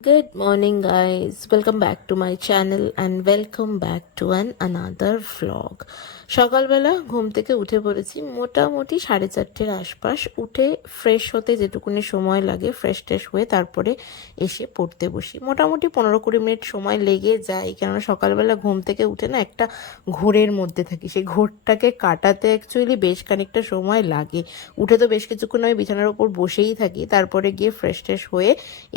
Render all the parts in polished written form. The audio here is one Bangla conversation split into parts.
Good morning, guys. Welcome back to my channel and welcome back to another vlog. সকালবেলা ঘুম থেকে উঠে পড়েছি মোটামুটি 4:30 আশপাশ। উঠে ফ্রেশ হতে যেটুকুনি সময় লাগে ফ্রেশ ট্রেশ হয়ে তারপরে এসে পড়তে বসি। মোটামুটি 15-20 মিনিট সময় লেগে যায়, কেননা সকালবেলা ঘুম থেকে উঠে না একটা ঘোরের মধ্যে থাকি। সেই ঘোরটাকে কাটাতে অ্যাকচুয়ালি বেশ খানিকটা সময় লাগে। উঠে তো বেশ কিছুক্ষণ আমি বিছানার উপর বসেই থাকি, তারপরে গিয়ে ফ্রেশ ট্রেশ হয়ে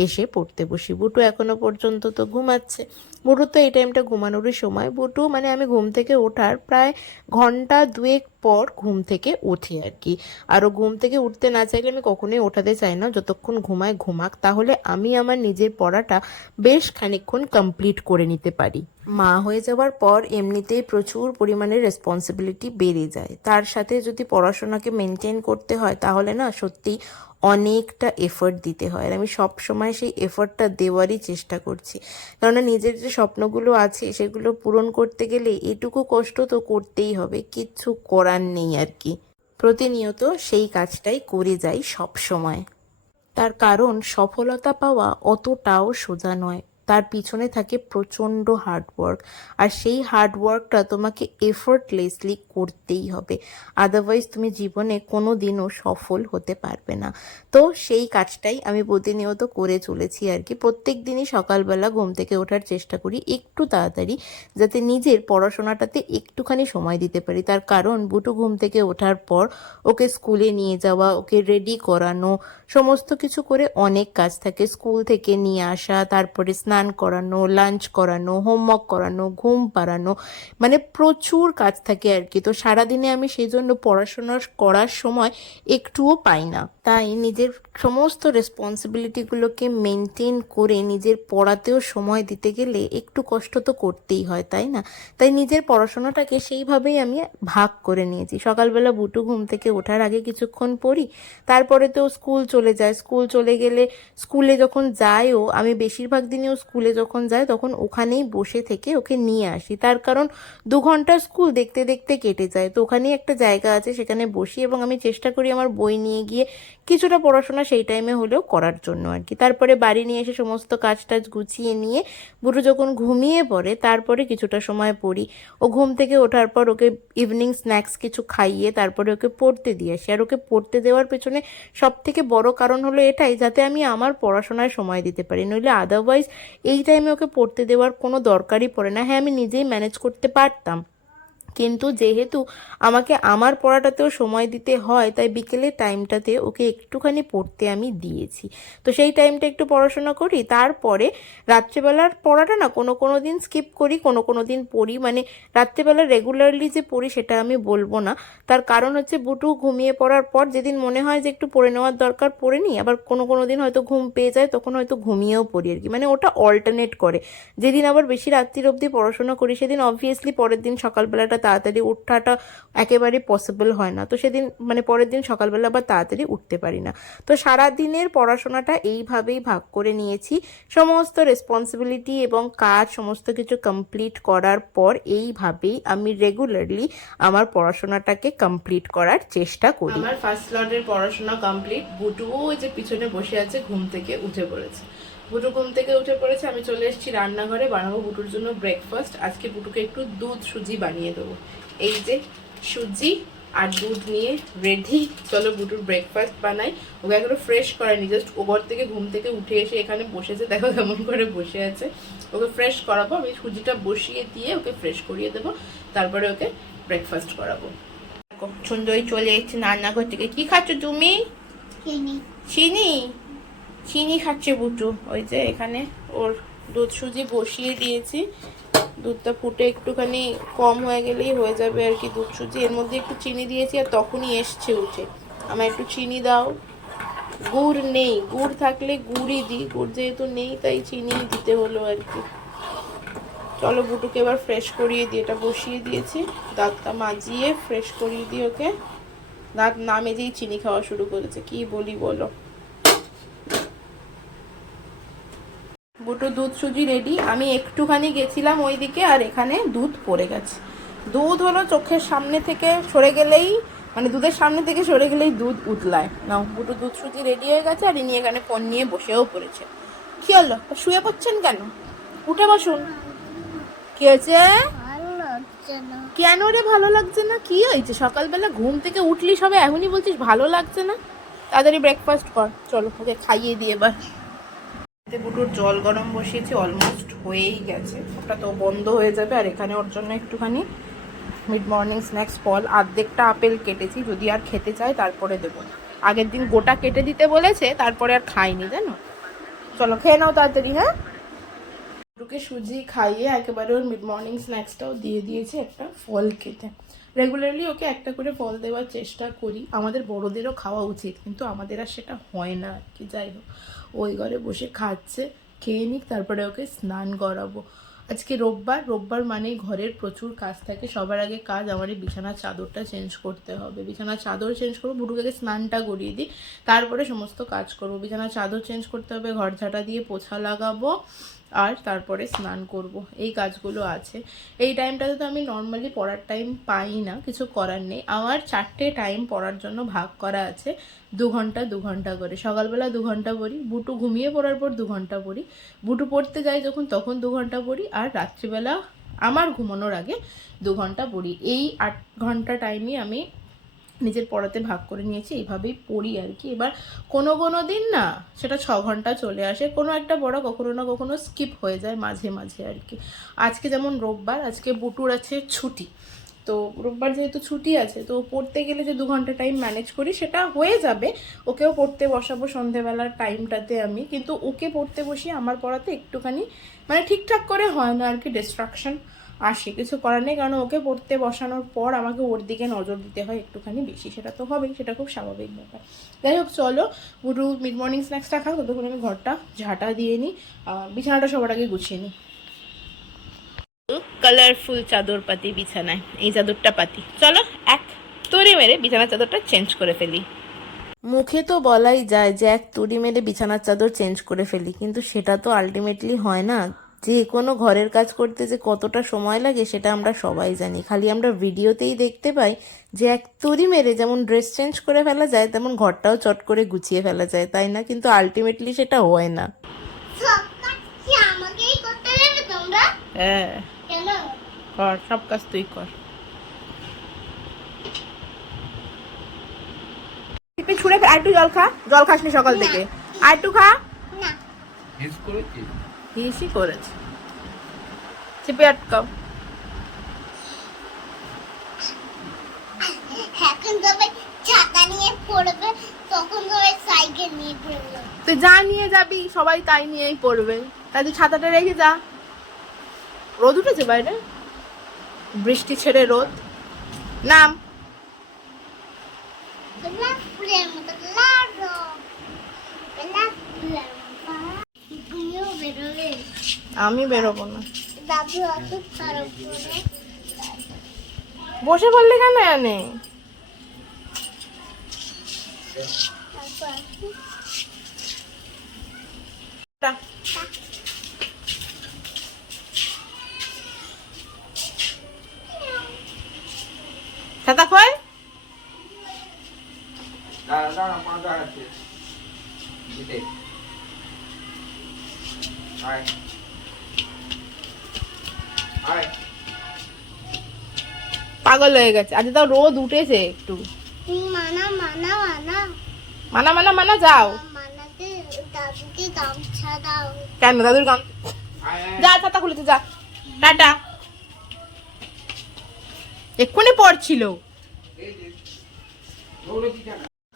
এসে পড়তে বসি। বুটু এখনো পর্যন্ত তো ঘুমাচ্ছে। বুটু তো এই টাইমটা ঘুমানোরই সময়। বুটু মানে আমি ঘুম থেকে ওঠার প্রায় ঘন্টা দুয়েক পর ঘুম থেকে উঠি আর কি। আরও ঘুম থেকে উঠতে না চাইলে আমি কখনোই ওঠাতে চাই না, যতক্ষণ ঘুমায় ঘুমাক, তাহলে আমি আমার নিজের পড়াটা বেশ খানিকক্ষণ কমপ্লিট করে নিতে পারি। মা হয়ে যাওয়ার পর এমনিতেই প্রচুর পরিমাণে রেসপন্সিবিলিটি বেড়ে যায়, তার সাথে যদি পড়াশোনাকে মেনটেন করতে হয় তাহলে না সত্যি অনেকটা এফোর্ট দিতে হয়। আর আমি সব সময় সেই এফোর্টটা দেওয়ারই চেষ্টা করছি, কেননা নিজের যে স্বপ্নগুলো আছে সেগুলো পূরণ করতে গেলে এটুকু কষ্ট তো করতেই হবে, কিচ্ছু করার নেই আর কি। প্রতিনিয়ত সেই কাজটাই করে যাই সব সময়। তার কারণ সফলতা পাওয়া অতটাও সোজা নয়, তার পিছনে থাকে প্রচণ্ড হার্ডওয়ার্ক। আর সেই হার্ডওয়ার্কটা তোমাকে এফোর্টলেসলি করতেই হবে, আদারওয়াইজ তুমি জীবনে কোনো দিনও সফল হতে পারবে না। তো সেই কাজটাই আমি প্রতিনিয়ত করে চলেছি আর কি। প্রত্যেক দিনই সকালবেলা ঘুম থেকে ওঠার চেষ্টা করি একটু তাড়াতাড়ি, যাতে নিজের পড়াশোনাটাতে একটুখানি সময় দিতে পারি। তার কারণ বুটু ঘুম থেকে ওঠার পর ওকে স্কুলে নিয়ে যাওয়া, ওকে রেডি করানো, সমস্ত কিছু করে অনেক কাজ থাকে। স্কুল থেকে নিয়ে আসা, তারপরে স্নান করানো, লাঞ্চ করানো, হোমওয়ার্ক করানো, ঘুম পাড়ানো, মানে প্রচুর কাজ থাকে আর কি। তো সারাদিনে আমি সেই জন্য পড়াশোনা করার সময় একটুও পাই না। তাই নিজের সমস্ত রেসপন্সিবিলিটিগুলোকে মেনটেন করে নিজের পড়াতেও সময় দিতে গেলে একটু কষ্ট তো করতেই হয়, তাই না? তাই নিজের পড়াশোনাটাকে সেইভাবেই আমি ভাগ করে নিয়েছি। সকালবেলা বুটু ঘুম থেকে ওঠার আগে কিছুক্ষণ পড়ি, তারপরে তো স্কুল চলে যায়। স্কুল চলে গেলে স্কুলে যখন যায়ও, আমি বেশিরভাগ দিনেও স্কুলে যখন যাই তখন ওখানেই বসে থেকে ওকে নিয়ে আসি। তার কারণ 2 ঘন্টা স্কুল দেখতে দেখতে কেটে যায়। তো ওখানেই একটা জায়গা আছে, সেখানে বসি এবং আমি চেষ্টা করি আমার বই নিয়ে গিয়ে কিছুটা পড়াশোনা সেই টাইমে হলেও করার জন্য আর কি। তারপরে বাড়ি নিয়ে এসে সমস্ত কাজ টাজ গুছিয়ে নিয়ে বুড়ো যখন ঘুমিয়ে পড়ে তারপরে কিছুটা সময় পড়ি। ও ঘুম থেকে ওঠার পর ওকে ইভিনিং স্ন্যাক্স কিছু খাইয়ে তারপরে ওকে পড়তে দিয়ে আসি। আর ওকে পড়তে দেওয়ার পেছনে সব থেকে বড় কারণ হলো এটাই, যাতে আমি আমার পড়াশোনায় সময় দিতে পারি। নইলে আদারওয়াইজ এই টাইমে ওকে পড়তে দেওয়ার কোনো দরকারই পড়ে না। হ্যাঁ, আমি নিজেই ম্যানেজ করতে পারতাম, কিন্তু যেহেতু আমাকে আমার পড়াটাতেও সময় দিতে হয়, তাই বিকেলের টাইমটাতে ওকে একটুখানি পড়তে আমি দিয়েছি। তো সেই টাইমটা একটু পড়াশোনা করি, তারপরে রাত্রেবেলার পড়াটা না কোনো কোনো দিন স্কিপ করি, কোনো কোনো দিন পড়ি। মানে রাত্রেবেলা রেগুলারলি যে পড়ি সেটা আমি বলবো না। তার কারণ হচ্ছে বুটু ঘুমিয়ে পড়ার পর যেদিন মনে হয় যে একটু পড়ে নেওয়ার দরকার পড়ে নিই, আবার কোনো কোনো দিন হয়তো ঘুম পেয়ে যায়, তখন হয়তো ঘুমিয়েও পড়ি আর কি। মানে ওটা অল্টারনেট করে। যেদিন আবার বেশি রাত্রির অবধি পড়াশোনা করি সেদিন অবভিয়াসলি পরের দিন সকালবেলাটা তাড়াতাড়ি ওঠাটা একেবারে পসিবল হয় না। তো সেদিন মানে পরের দিন সকালবেলা আবার তাড়াতাড়ি উঠতে পারি না। তো সারা দিনের পড়াশোনাটা এইভাবেই ভাগ করে নিয়েছি। সমস্ত রেসপন্সিবিলিটি এবং কাজ সমস্ত কিছু কমপ্লিট করার পর এইভাবেই আমি রেগুলারলি আমার পড়াশোনাটাকে কমপ্লিট করার চেষ্টা করি। আমার ফার্স্ট স্লটের পড়াশোনা কমপ্লিট। বুটুও যে পিছনে বসে আছে ঘুম থেকে উঠে পড়েছে। বুটু ঘুম থেকে উঠে পড়েছে, আমি চলে এসেছি রান্নাঘরে, বানাবো বুটুর জন্য ব্রেকফাস্ট। আজকে বুটুকে একটু দুধ সুজি বানিয়ে দেবো। এই যে সুজি আর দুধ নিয়ে রেডি, চলো বুটুর ব্রেকফাস্ট বানাই। ওকে একটু ফ্রেশ করায়নি, জাস্ট ওপর থেকে ঘুম থেকে উঠে এসে এখানে বসেছে, দেখো কেমন করে বসে আছে। ওকে ফ্রেশ করাবো, আমি সুজিটা বসিয়ে দিয়ে ওকে ফ্রেশ করিয়ে দেবো, তারপরে ওকে ব্রেকফাস্ট করাবো। সুন্দরী চলে এসেছে রান্নাঘর থেকে। কি খাচ্ছ তুমি? চিনি। চিনি চিনি খাচ্ছে বুটু। ওই যে এখানে ওর দুধ সুজি বসিয়ে দিয়েছি, দুধটা ফুটে একটুখানি কম হয়ে গেলেই হয়ে যাবে আর কি দুধ সুজি। এর মধ্যে একটু চিনি দিয়েছি আর তখনই এসছে উঠে, আমার একটু চিনি দাও। গুড় নেই, গুড় থাকলে গুড়ই দিই, গুড় যেহেতু নেই তাই চিনি দিতে হলো আর কি। চলো বুটুকে এবার ফ্রেশ করিয়ে দিই, এটা বসিয়ে দিয়েছি, দাঁতটা মাজিয়ে ফ্রেশ করিয়ে দিই ওকে। দাঁত না মেজেই চিনি খাওয়া শুরু করেছে, কি বলি বলো। বুটু দুধ সুজি রেডি। আমি একটুখানি গেছিলাম ওইদিকে আর এখানে দুধ পড়ে গেছে। দুধ হলো চোখের সামনে থেকে সরে গেলেই, মানে দুধের সামনে থেকে সরে গেলেই দুধ উতলায়। নাও বুটু দুধ সুজি রেডি হয়ে গেছে, আর ইনি এখানে ফোন নিয়ে বসেও পড়েছে। কি হলো, শুয়ে পড়ছেন কেন? উঠে বসুন। কি হয়েছে? কেন রে ভালো লাগছে না? কি হয়েছে? সকালবেলা ঘুম থেকে উঠলি সবে এখনই বলছিস ভালো লাগছে না? তাড়াতাড়ি ব্রেকফাস্ট কর, চলো ওকে খাইয়ে দিয়ে এবার। বুটুর জল গরম বসিয়েছি, অলমোস্ট হয়েই গেছে। ওটা তো বন্ধ হয়ে যাবে। আর এখানে ওর জন্য একটুখানি মিড মর্নিং স্ন্যাক্স ফল, অর্ধেকটা আপেল কেটেছি, যদি আর খেতে চায় তারপরে দেবো। আগের দিন গোটা কেটে দিতে বলেছে, তারপরে আর খাইনি জানো। চলো খেয়ে নাও তাড়াতাড়ি। হ্যাঁ, ওকে সুজি খাইয়ে একেবারে ওর মিড মর্নিং স্ন্যাক্সটাও দিয়ে দিয়েছি একটা ফল কেটে। রেগুলারলি ওকে একটা করে ফল দেওয়ার চেষ্টা করি। আমাদের বড়োদেরও খাওয়া উচিত, কিন্তু আমাদের আর সেটা হয় না আর কি। যাই হোক, ওই ঘরে বসে খাচ্ছে, খেয়ে নিক, তারপরে ওকে স্নান করাবো। আজকে রোববার, রোববার মানেই ঘরের প্রচুর কাজ থাকে। সবার আগে কাজ আমার এই বিছানার চাদরটা চেঞ্জ করতে হবে। বিছানার চাদর চেঞ্জ করবো, বুটুকে স্নানটা করিয়ে দিই, তারপরে সমস্ত কাজ করবো। বিছানার চাদর চেঞ্জ করতে হবে, ঘর ঝাঁটা দিয়ে পোছা লাগাবো, আর তারপরে স্নান করব। এই কাজগুলো আছে। এই টাইমটাতে তো আমি নর্মালি পড়ার টাইম পাই না, কিছু করার নেই। আমার 4টে টাইম পড়ার জন্য ভাগ করা আছে, 2 ঘন্টা 2 ঘন্টা করে। সকালবেলা 2 ঘন্টা পড়ি, বুটু ঘুমিয়ে পড়ার পর 2 ঘন্টা পড়ি, বুটু পড়তে যায় যখন তখন 2 ঘন্টা পড়ি, আর রাত্রিবেলা আমার ঘুমানোর আগে 2 ঘন্টা পড়ি। এই 8 ঘন্টা টাইমই আমি নিজের পড়াতে ভাগ করে নিয়েছি, এইভাবেই পড়ি আর কি। এবার কোনো কোনো দিন না সেটা 6 ঘন্টা চলে আসে, কোনো একটা পড়া কখনো না কখনো স্কিপ হয়ে যায় মাঝে মাঝে আর কি। আজকে যেমন রোববার, আজকে বুটুর আছে ছুটি, তো রোববার যেহেতু ছুটি আছে, তো পড়তে গেলে যে 2 ঘন্টা টাইম ম্যানেজ করি সেটা হয়ে যাবে। ওকেও পড়তে বসাবো সন্ধেবেলার টাইমটাতে আমি, কিন্তু ওকে পড়তে বসি আমার পড়াতে একটুখানি মানে ঠিকঠাক করে হয় না আর কি, ডিস্ট্রাকশন আসে। কিছু করার নেই, কারণ ওকে পড়তে বসানোর পর আমাকে ওর দিকে নজর দিতে হয় একটুখানি বেশি, সেটা তো হবেই, সেটা খুব স্বাভাবিক ব্যাপার। যাই হোক চলো, পুরো মিড মর্নিং স্ন্যাক্সটা খাও, ততক্ষণ আমি ঘরটা ঝাঁটা দিয়ে নিই, বিছানাটা সবার আগে গুছিয়ে নিই। কালারফুল চাদর পাতি বিছানায়, এই চাদরটা পাতি। চলো এক তড়ি মেরে বিছানার চাদরটা চেঞ্জ করে ফেলি। মুখে তো বলাই যায় যে এক তুড়ি মেরে বিছানার চাদর চেঞ্জ করে ফেলি, কিন্তু সেটা তো আলটিমেটলি হয় না। যে কোনো ঘরের কাজ করতে যে কতটা সময় লাগে সেটা আমরা সবাই জানি, খালি আমরা ভিডিওতেই দেখতে পাই যে এক তুড়ি মেরে যেমন ড্রেস চেঞ্জ করে ফেলা যায়, তেমন ঘরটাও চট করে গুছিয়ে ফেলা যায়, তাই না? কিন্তু আলটিমেটলি সেটা হয় না। হ্যাঁ, কর, সব কাজ তুই কর। ছুঁড়ে আর একটু জল খা, জল খাসনি সকাল থেকে, আর একটু খা। হিসই করেছে, চেপে আটকাও। এখন তবে ছাতা নিয়ে পড়বে, তখন তবে সাইকেল নিয়ে পড়বে। তুই যা নিয়ে যাবি সবাই তাই নিয়েই পড়বে, তাই তুই ছাতাটা রেখে যা। রোদ উঠেছে বাইরে, বৃষ্টি ছেড়ে রোদ। নাম ফুলের মতো লাল, ফুলের মতো। তুমিও বেরোবে? আমি বেরোবো না। দাদু অত খারাপ করে বসে পড়লে কেন এনে? ছাতা খোল। পাগল হয়ে গেছে, আজ তাও রোদ উঠেছে একটু। মানা মানা মানা মানা মানা মানা যাও। মানাতে দাদুকে গামছা দাও। কেন দাদুর গাম? যা ছাতা খুলেছে, যা, টাটা। এক্ষুনি পড়ছিল।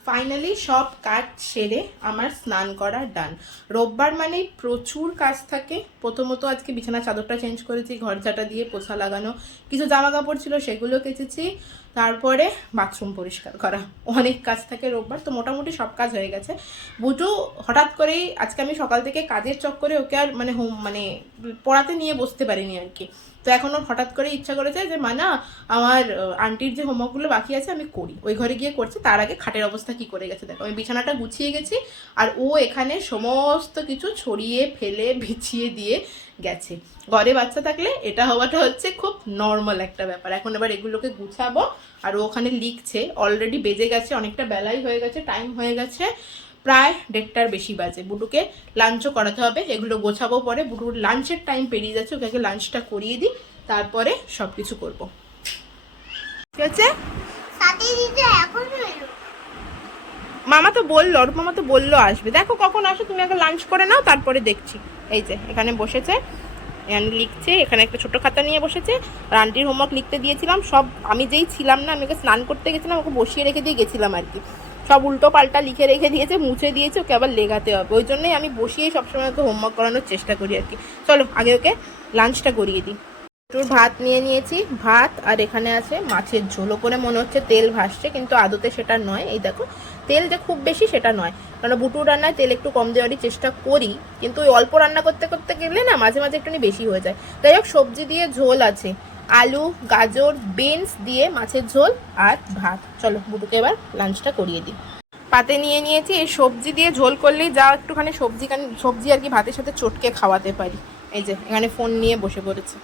ফাইনালি সব কাজ সেরে আমার স্নান করা ডান। রোববার মানেই প্রচুর কাজ থাকে। প্রথমত আজকে বিছানার চাদরটা চেঞ্জ করেছি, ঘর ঝাঁটা দিয়ে পোছা লাগানো, কিছু জামা কাপড় ছিল সেগুলো কেচেছি, তারপরে বাথরুম পরিষ্কার করা, অনেক কাজ থাকে রোববার। তো মোটামুটি সব কাজ হয়ে গেছে। বুটু হঠাৎ করেই আজকে আমি সকাল থেকে কাজের চক্করে ওকে আর মানে পড়াতে নিয়ে বসতে পারিনি আর কি। তো এখন ওর হঠাৎ করে ইচ্ছা করেছে যে মানা আমার আন্টির যে হোমওয়ার্কগুলো বাকি আছে আমি করি। ওই ঘরে গিয়ে করছে, তার আগে খাটের অবস্থা কি করে গেছে দেখো। আমি বিছানাটা গুছিয়ে গেছি, আর ও এখানে সমস্ত কিছু ছড়িয়ে ফেলে বিছিয়ে দিয়ে গেছে। ঘরে বাচ্চা থাকলে এটা হওয়াটা হচ্ছে খুব নর্মাল একটা ব্যাপার। এখন এবার এগুলোকে গুছাবো, আর ও ওখানে লিখছে। অলরেডি বেজে গেছে, অনেকটা বেলাই হয়ে গেছে, টাইম হয়ে গেছে প্রায় 1:30টার বেশি বাজে। বুটুকে লাঞ্চও করাতে হবে, এগুলো গোছাবো পরে। বুটুর লাঞ্চের টাইম পেরিয়ে যাচ্ছে, ওকে লাঞ্চটা করিয়ে দিই, তারপরে সব কিছু করবো। ঠিক আছে, সাথে দিতে এখন এলো। মামা তো বললো, অরূপ মামা তো বললো আসবে। দেখো কখন আসো, তুমি আগে লাঞ্চ করে নাও, তারপরে দেখছি। এই যে এখানে বসেছে, এখানে লিখছে, এখানে একটা ছোট খাতা নিয়ে বসেছে। আর আন্টির হোমওয়ার্ক লিখতে দিয়েছিলাম সব, আমি যেই ছিলাম না, আমি ওকে স্নান করতে গেছিলাম, ওকে বসিয়ে রেখে দিয়ে গেছিলাম আর কি। সব উল্টো পাল্টা লিখে রেখে দিয়েছে, মুছে দিয়েছে, ওকে আবার লেগাতে হবে। ওই জন্যই আমি বসিয়েই সবসময় ওকে হোমওয়ার্ক করানোর চেষ্টা করি আর কি। চলো আগে ওকে লাঞ্চটা করিয়ে দিই। একটু ভাত নিয়ে নিয়েছি, ভাত আর এখানে আছে মাছের ঝোল। করে মনে হচ্ছে তেল ভাসছে, কিন্তু আদতে সেটা নয়। এই দেখো, তেল যে খুব বেশি সেটা নয়, কারণ বুটুর রান্নায় তেল একটু কম দেওয়ারই চেষ্টা করি, কিন্তু ওই অল্প রান্না করতে করতে গেলে না মাঝে মাঝে একটুখানি বেশি হয়ে যায়। যাই হোক, সবজি দিয়ে ঝোল আছে, আলু গাজর বিনস দিয়ে মাছের ঝোল আর ভাত। চলো বুটুকে এবার লাঞ্চটা করিয়ে দিই। পাতে নিয়ে নিয়েছি, এই সবজি দিয়ে ঝোল করলেই যা একটুখানি সবজি আর কি ভাতের সাথে চটকে খাওয়াতে পারি। এই যে এখানে ফোন নিয়ে বসে পড়েছে।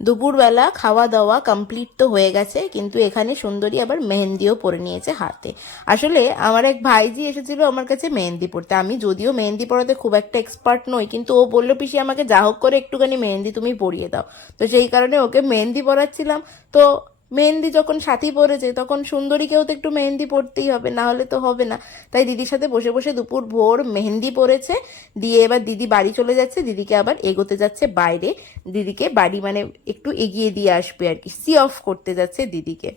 দুপুরবেলা খাওয়া দাওয়া কমপ্লিট তো হয়ে গেছে, কিন্তু এখানে সুন্দরী আবার মেহেন্দিও পরে নিয়েছে হাতে। আসলে আমার এক ভাইজি এসেছিল আমার কাছে মেহেন্দি পড়তে। আমি যদিও মেহেন্দি পড়াতে খুব একটা এক্সপার্ট নই, কিন্তু ও বললো পিসি আমাকে যা হোক করে একটুখানি মেহেন্দি তুমি পরিয়ে দাও। তো সেই কারণে ওকে মেহেন্দি পরাচ্ছিলাম। তো মেহেন্দি যখন সাথী পড়েছে, তখন সুন্দরীকেও তো একটু মেহেন্দি পড়তেই হবে, না হলে তো হবে না। তাই দিদির সাথে বসে বসে দুপুর ভোর মেহেন্দি পড়েছে। দিয়ে এবার দিদি বাড়ি চলে যাচ্ছে, দিদিকে আবার এগোতে যাচ্ছে বাইরে। দিদিকে বাড়ি মানে একটু এগিয়ে দিয়ে আসবে আর কি, সি অফ করতে যাচ্ছে দিদিকে।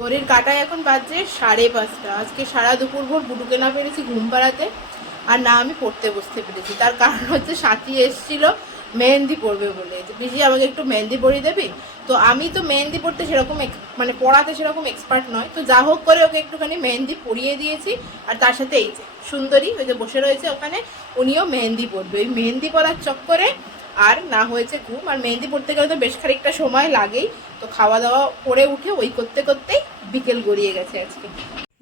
ঘড়ির কাঁটায় এখন বাজছে 5:30। আজকে সারা দুপুর ভোর বুটুকে না পেরেছি ঘুম পাড়াতে, আর না আমি পড়তে বসতে পেরেছি। তার কারণ হচ্ছে সাথী এসেছিল মেহেন্দি পড়বে বলে, যে পিসি আমাকে একটু মেহেন্দি পরিয়ে দেবে। তো আমি তো মেহেন্দি পড়তে সেরকম মানে পড়াতে সেরকম এক্সপার্ট নয়, তো যা হোক করে ওকে একটুখানি মেহেন্দি পরিয়ে দিয়েছি। আর তার সাথে এই যে সুন্দরী ওই যে বসে রয়েছে ওখানে, উনিও মেহেন্দি পরবে। ওই মেহেন্দি পরার চক্করে আর না হয়েছে ঘুম। আর মেহেন্দি পড়তে গেলে তো বেশ খানিকটা সময় লাগেই, তো খাওয়া দাওয়া করে উঠে ওই করতে করতেই বিকেল গড়িয়ে গেছে আজকে।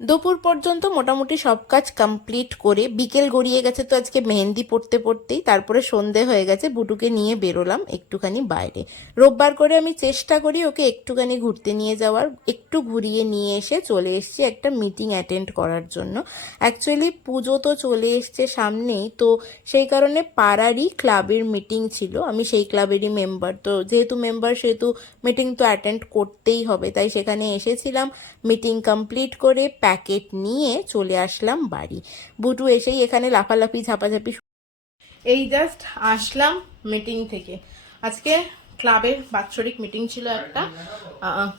দুপুর পর্যন্ত মোটামুটি সব কাজ কমপ্লিট করে বিকেল গড়িয়ে গেছে তো আজকে মেহেন্দি পড়তে পড়তেই। তারপরে সন্ধে হয়ে গেছে, বুটুকে নিয়ে বেরোলাম একটুখানি বাইরে। রোববার করে আমি চেষ্টা করি ওকে একটুখানি ঘুরতে নিয়ে যাওয়ার। একটু ঘুরিয়ে নিয়ে এসে চলে এসেছি একটা মিটিং অ্যাটেন্ড করার জন্য। অ্যাকচুয়ালি পুজো তো চলে এসছে সামনেই, তো সেই কারণে পাড়ারই ক্লাবের মিটিং ছিল। আমি সেই ক্লাবেরই মেম্বার, তো যেহেতু মেম্বার সেহেতু মিটিং তো অ্যাটেন্ড করতেই হবে। তাই সেখানে এসেছিলাম, মিটিং কমপ্লিট করে প্যাকেট নিয়ে চলে আসলাম বাড়ি। বুটু এসেই এখানে লাফালাফি ঝাপাঝাপি। এই জাস্ট আসলাম মিটিং থেকে। আজকে ক্লাবের বাৎসরিক মিটিং ছিল একটা,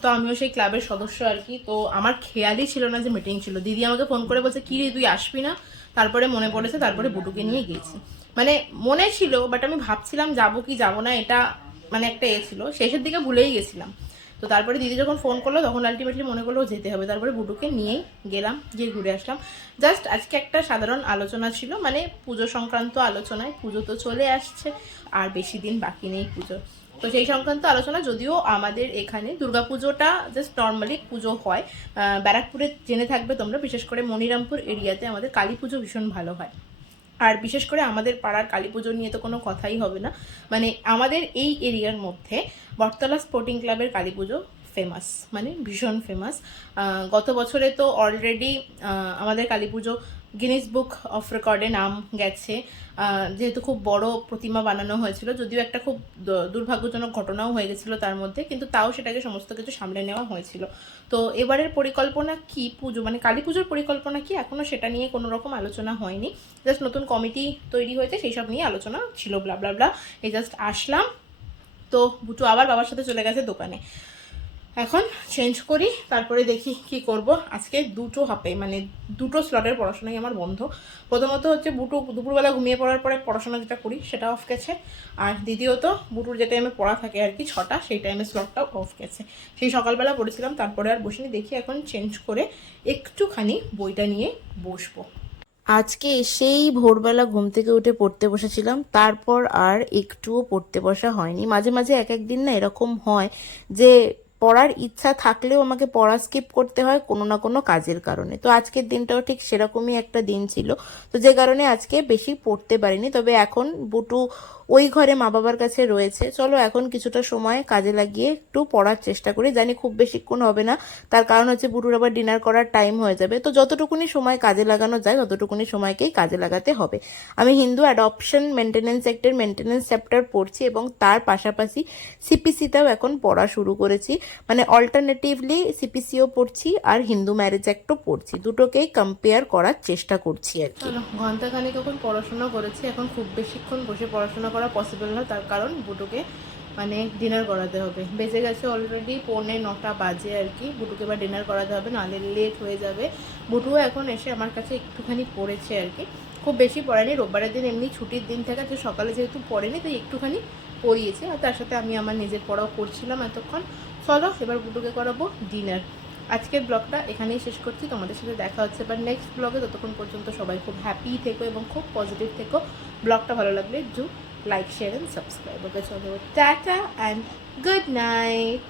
তো আমিও সেই ক্লাবের সদস্য আর কি। তো আমার খেয়ালই ছিল না যে মিটিং ছিল। দিদি আমাকে ফোন করে বলছে কি রে তুই আসবি না, তারপরে মনে পড়েছে, তারপরে বুটুকে নিয়ে গেছি। মানে মনে ছিল, বাট আমি ভাবছিলাম যাবো কি যাবো না, এটা মানে একটা ছিল, শেষের দিকে ভুলেই গেছিলাম। তো তারপরে দিদি যখন ফোন করলো তখন আলটিমেটলি মনে করলো যেতে হবে, তারপরে বুটুকে নিয়েই গেলাম, গিয়ে ঘুরে আসলাম। জাস্ট আজকে একটা সাধারণ আলোচনা ছিল, মানে পুজো সংক্রান্ত আলোচনায়। পুজো তো চলে আসছে, আর বেশি দিন বাকি নেই পুজো, তো সেই সংক্রান্ত আলোচনা। যদিও আমাদের এখানে দুর্গাপুজোটা জাস্ট নর্মালি পুজো হয়, ব্যারাকপুরে জেনে থাকবে তোমরা, বিশেষ করে মনিরামপুর এরিয়াতে আমাদের কালী পুজো ভীষণ ভালো হয়। আর বিশেষ করে আমাদের পাড়ার কালী পুজো নিয়ে তো কোনো কথাই হবে না। মানে আমাদের এই এরিয়ার মধ্যে বটতলা স্পোর্টিং ক্লাবের কালী পুজো ফেমাস, মানে ভীষণ ফেমাস। গত বছরে তো অলরেডি আমাদের কালী পুজো গিনিস বুক অফ রেকর্ডে নাম গেছে, যেহেতু খুব বড় প্রতিমা বানানো হয়েছিল। যদিও একটা খুব দুর্ভাগ্যজনক ঘটনাও হয়ে গেছিলো তার মধ্যে, কিন্তু তাও সেটাকে সমস্ত কিছু সামলে নেওয়া হয়েছিল। তো এবারের পরিকল্পনা কি, পুজো মানে কালী পুজোর পরিকল্পনা কি, এখনও সেটা নিয়ে কোনো রকম আলোচনা হয়নি। জাস্ট নতুন কমিটি তৈরি হয়েছে, সেই সব নিয়ে আলোচনা ছিল, ব্লা ব্লা ব্লা। এই জাস্ট আসলাম, তো বুটু আবার বাবার সাথে চলে গেছে দোকানে। এখন চেঞ্জ করি, তারপরে দেখি কি করব। আজকে দুটো হাপে মানে দুটো স্লটের পড়াশোনাই আমার বন্ধ। প্রথমত হচ্ছে বুটু দুপুরবেলা ঘুমিয়ে পড়ার পরে পড়াশোনা যেটা করি সেটা অফ গেছে, আর দ্বিতীয়ত বুটুর যে টাইমে পড়া থাকে আর কি 6টা, সেই টাইমে স্লটটাও অফ গেছে। সেই সকালবেলা পড়েছিলাম, তারপরে আর বসিনি। দেখি এখন চেঞ্জ করে একটুখানি বইটা নিয়ে বসবো। আজকে সেই ভোরবেলা ঘুম থেকে উঠে পড়তে বসেছিলাম, তারপর আর একটুও পড়তে বসা হয়নি। মাঝে মাঝে এক একদিন না এরকম হয় যে পড়ার ইচ্ছা থাকলেও আমাকে পড়া স্কিপ করতে হয় কোনো না কোনো কাজের কারণে। তো আজকের দিনটাও ঠিক সেরকমই একটা দিন ছিল, তো যে কারণে আজকে বেশি পড়তে পারিনি। তবে এখন বুটু ওই ঘরে মা বাবার কাছে রয়েছে, চলো এখন কিছুটা সময় কাজে লাগিয়ে একটু পড়ার চেষ্টা করি। জানি খুব বেশিক্ষণ হবে না, তার কারণ হচ্ছে বুটুর আবার ডিনার করার টাইম হয়ে যাবে। তো যতটুকুনি সময় কাজে লাগানো যায় ততটুকুনি সময়কেই কাজে লাগাতে হবে। আমি হিন্দু অ্যাডপশন মেনটেনেন্স অ্যাক্টের মেনটেনেন্স চ্যাপ্টার পড়ছি এবং তার পাশাপাশি সিপিসিটাও এখন পড়া শুরু করেছি। মানে অল্টারনেটিভলি সিপিসিও পড়ছি আর হিন্দু ম্যারেজ অ্যাক্টও পড়ছি, দুটোকেই কম্পেয়ার করার চেষ্টা করছি আর কি। ঘন্টাখানেক এখন পড়াশোনা করেছি, এখন খুব বেশিক্ষণ বসে পড়াশোনা করা পসিবল না, তার কারণ বুটুকে মানে ডিনার করাতে হবে। বেজে গেছে অলরেডি 8:45 বাজে আর কি। বুটুকে এবার ডিনার করাতে হবে, নাহলে লেট হয়ে যাবে। বুটুও এখন এসে আমার কাছে একটুখানি পড়েছে আর কি, খুব বেশি পড়েনি। রোববারের দিন এমনি ছুটির দিন থেকে যে সকালে যেহেতু পড়েনি তাই একটুখানি পড়িয়েছি, আর তার সাথে আমি আমার নিজের পড়াও করছিলাম এতক্ষণ। চলো এবার বুটুকে করাবো ডিনার। আজকের ব্লগটা এখানেই শেষ করছি, তোমাদের সাথে দেখা হচ্ছে এবার নেক্সট ব্লগে। ততক্ষণ পর্যন্ত সবাই খুব হ্যাপি থেকো এবং খুব পজিটিভ থেকো। ব্লগটা ভালো লাগলে do like, share and subscribe. Okay চলো, টাটা অ্যান্ড গুড নাইট।